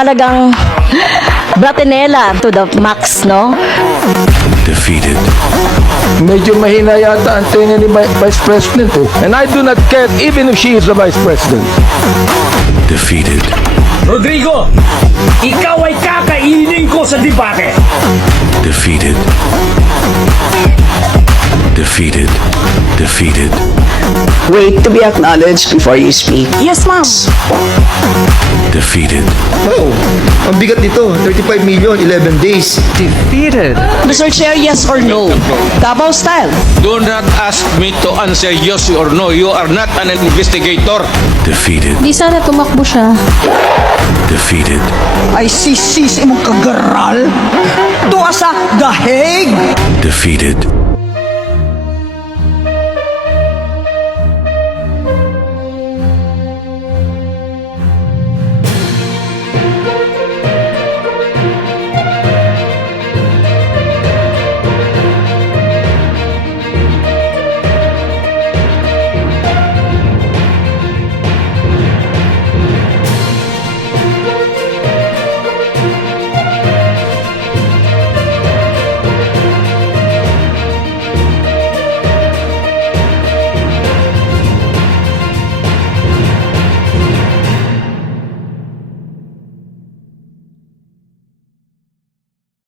talagang Bratinella to the max, no? Defeated. Medyo mahina yata ang tenga ni Vice President eh. And I do not care even if she is the Vice President. Defeated. Rodrigo, ikaw ay kakainin ko sa debate. Defeated. Defeated. Defeated. Wait to be acknowledged before you speak. Yes, ma'am. Defeated. Oh, ang bigat nito, 35 million, 11 days. Mr. Chair, yes or no? Davao style. Do not ask me to answer yes or no. You are not an investigator. Defeated. Di sana tumakbo siya. Defeated. Ay sisis imong kagaral. Tuwa sa dahig. Defeated.